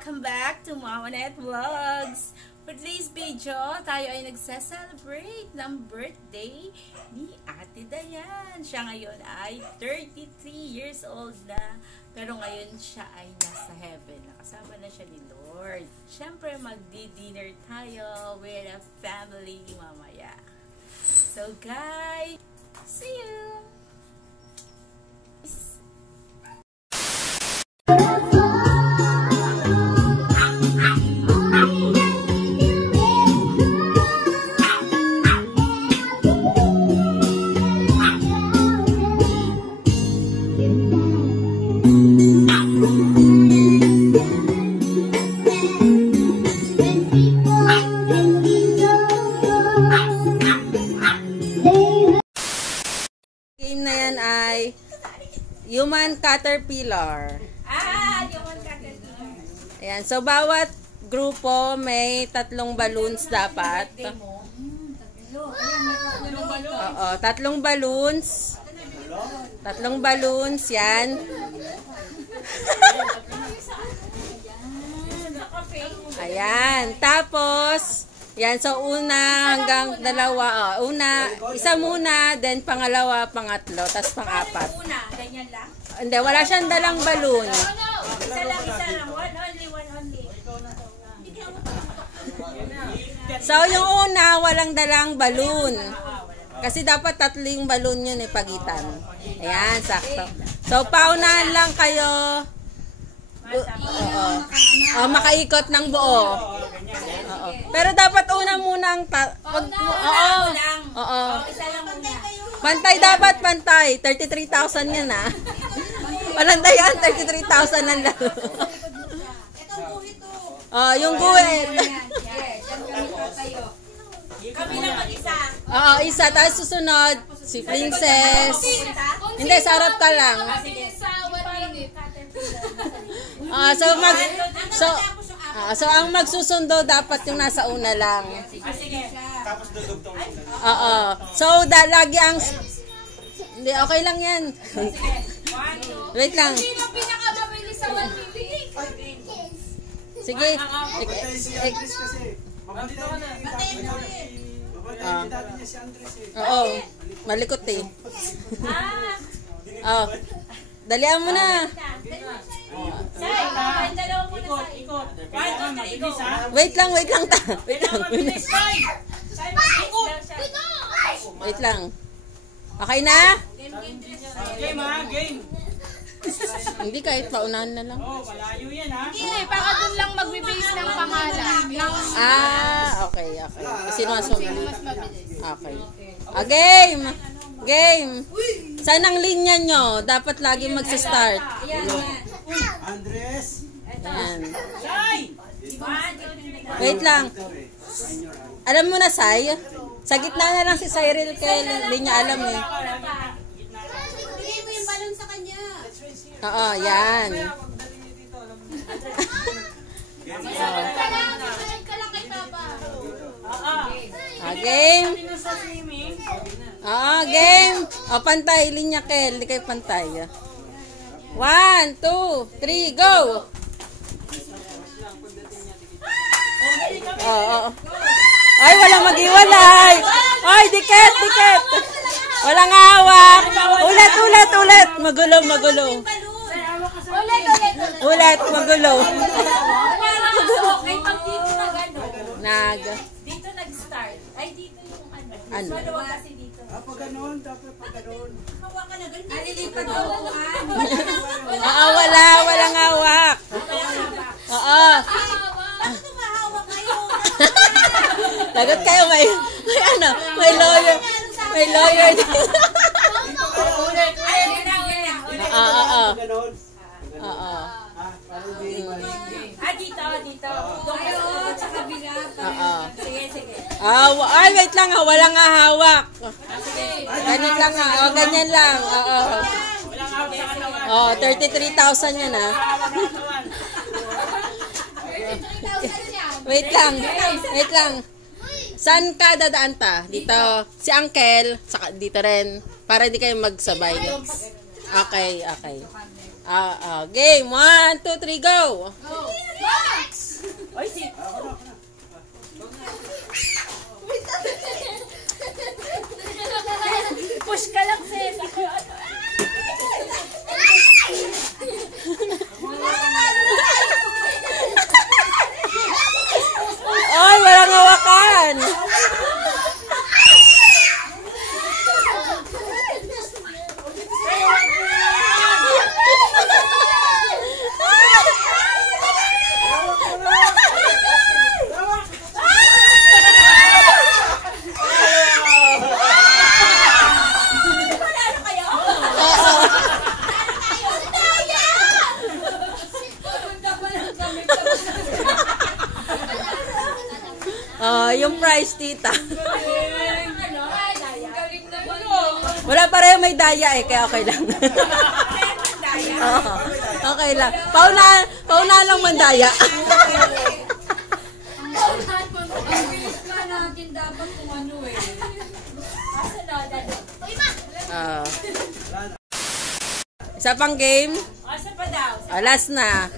Welcome back to Mamanet Vlogs. For today's video, tayo ay nagse-celebrate ng birthday ni Ate Dayan. Siya ngayon ay 33 years old na, pero ngayon siya ay nasa heaven. Nakasama na siya ni Lord. Siyempre, magdi-dinner tayo with a family mamaya. So guys, see you! Human Caterpillar. Human Caterpillar. Ayan, so bawat grupo may 3 balloons dapat. Oo, 3 balloons. 3 balloons, yan. Ayan, tapos yan, so una hanggang 2. Una, isa muna, then pangalawa, pangatlo, tapos pang-4. Una, ganyan lang? Hindi, wala siyang dalang balloon. Isa lang. One only. So, yung una, walang dalang balloon. Kasi dapat 3 yung balloon yun pagitan. Ayan, sakto. So, paunahan lang kayo. Makaikot ng buo. Pero dapat una munang pantay, dapat pantay. 33,000 yan walang dayan, 33,000 lang lang. Yung guhit. Kami lang mag-isa. Isa. Tapos susunod, si Princess. Hindi, sa harap ka lang. So ang magsusundo dapat yung nasa una lang. Sige. Tapos dudugtong. So lagi ang hindi, okay lang yan. Wait lang. Sino pinakamabilis sa 1 minute? Sige. Oo. Malikot dalian mo na. Wait lang ta. Wait lang. Okay na? Game. Hindi, kahit paunahan na lang. Malayo yan Hindi, baka dun lang mag-base ng pangalan. Okay. Sino mas mabilis? Okay. Game. Saan ang linya nyo? Dapat lagi magsa-start. Andres. Ayan. Wait lang. Alam mo na, Sai? Sa gitna na lang si Cyril kay linya alam eh. Bigay mo yung balon sa kanya. Oo, yan. Game. Game. Pantay, linya Kel. Hindi kayo pantay. 1, 2, 3, go! Ay, walang mag-iwalay! Ay, dikit! Walang hawak! Ulit! Magulo! Ulit, magulo! Okay, pag dito na gano'n. Dito nag-start. Ay, dito yung Ano? Maluwag kasi dito. Pag ganun, dapat pag ganun. Hawakan na ganun. Alilipat na upuan. Walang hawak. Bakit tumahawak ngayon? Lagot kayo, may lawyer. May lawyer dito. Dito. Doon sa kabila. Sige. Ay, wait lang walang hawak. Ganyan lang ganyan lang. 33,000 yan Wait lang. Saan ka dadaan ta? Dito. Si Uncle, saka dito rin. Para di kayo magsabay. Okay. Game. 1, 2, 3, go! Oy, si... Push ka lang, sis. Ako, ano? Ay, walang hawakan. Yung price, tita. Wala pareho may daya eh, kaya okay lang. Oo, okay lang. Pauna lang mandaya. Isa pang game? Asa pa daw? Last na.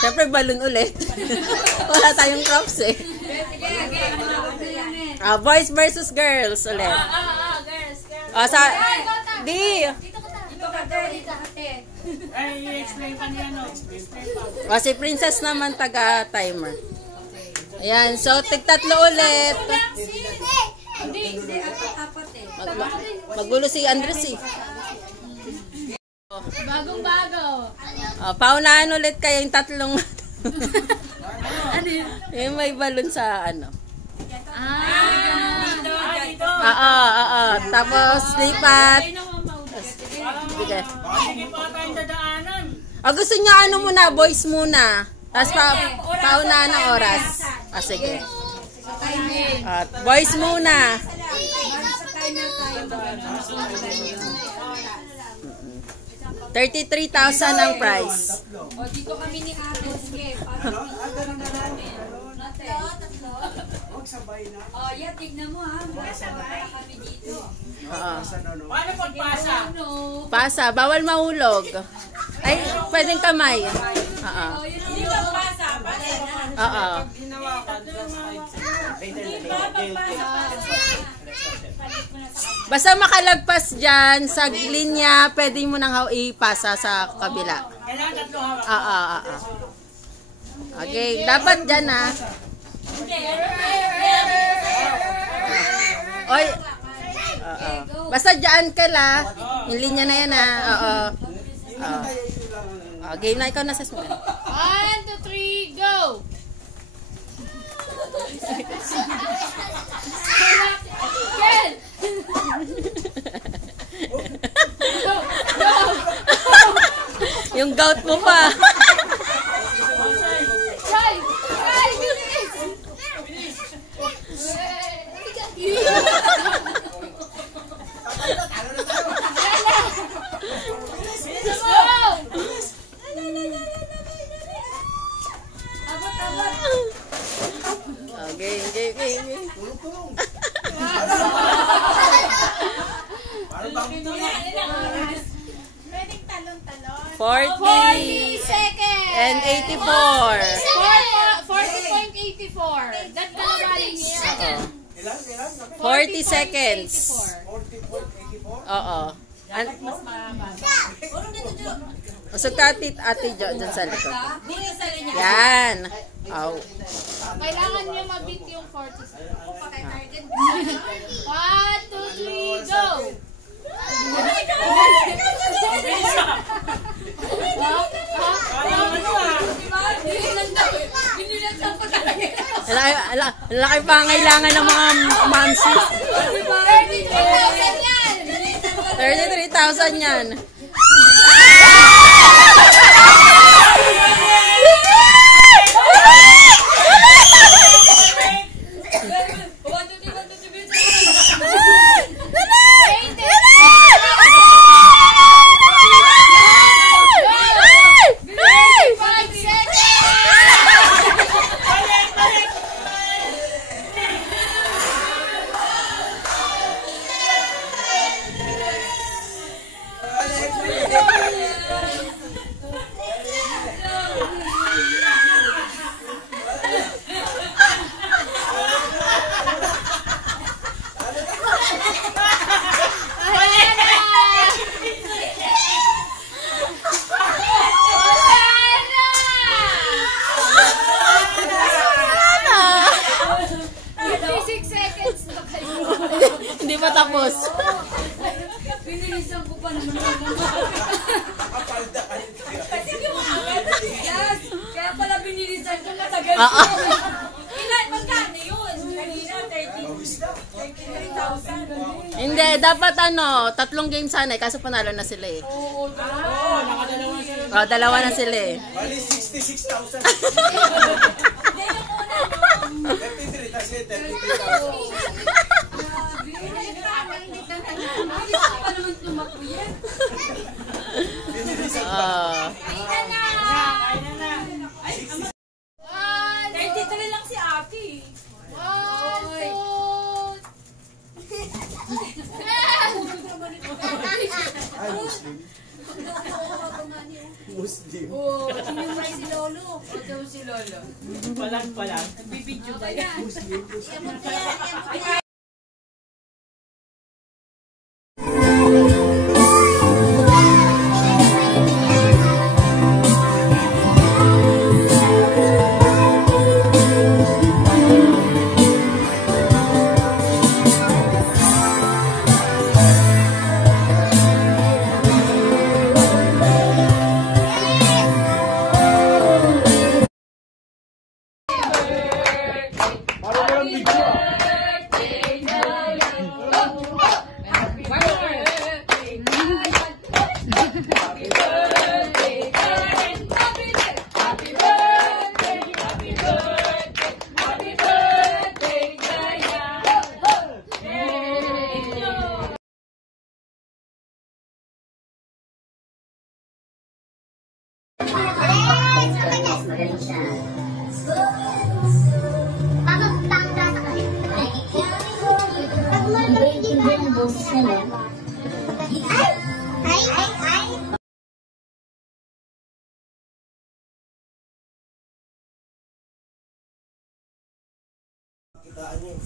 Siyempre balloon ulit. Wala tayong props eh. Boys versus girls ulit. Girls. Di. Ay, i-explain pa niya, no? Si Princess naman taga-timer. Ayan, so tig-tatlo ulit. Magbulo si Andres eh. Bagong-bago. Paunahan ulit kayo yung tatlong. Yung may balon sa ano. Dito. Tapos lipat. Sige. Sige pa tayong dadaanan. Gusto niya ano muna, boys muna. Tapos paunahan ng oras. Sige. Boys muna. 33,000 ang price. Dito kami ni Ate. Sige. Yeah, tignan mo ha. Sabay kami dito. Paano pagpasa? Pasa, bawal mahulog. Ay, pwedeng kamay. Dito pasa. Basta makalagpas dyan sa linya, pwede mo nang ipasa sa kabila. Kailangan tatlo hawak. Okay, dapat dyan ha. Oy. Basta dyan ka la. Yung linya na yan ha. Game na, ikaw na sa small. 1, 2, 3, go! Ken! Yung gout mo pa. Try! Try! Bilis! Game. Pwedeng talon-talon. 40 seconds! And 84. 40.84. That's the running here. 40 seconds. 40.84? Oo. Mas mahaba. Usog ka ate Jo dyan sa likod. Dito sa linya. Yan. Kailangan niyo mabit yung 40 seconds. 1, 2, 3, go! Laki pa ang kailangan ng mga mamsis. 33,000 yan. Oo. Ilan, magkano yun? Kanina, 33,000. Hindi, dapat 3 games sana eh, kaso panalo na sila eh. Nakadalawa sila. Dalawa na sila eh. Bali, 66,000. Hindi, yung una, no? 33, kasi 33,000. Ayun na! Ayun na. 33 lang si ate. Ay, Muslim. Muslim. Si Lolo. O si Lolo. Palang. Bibidyo ba yan? Muslim. Parang walang video ah. Magaling siya. Papagtangga sa kanila. Pag hindi yung boses niya, no? Ay! Kitaan niyo.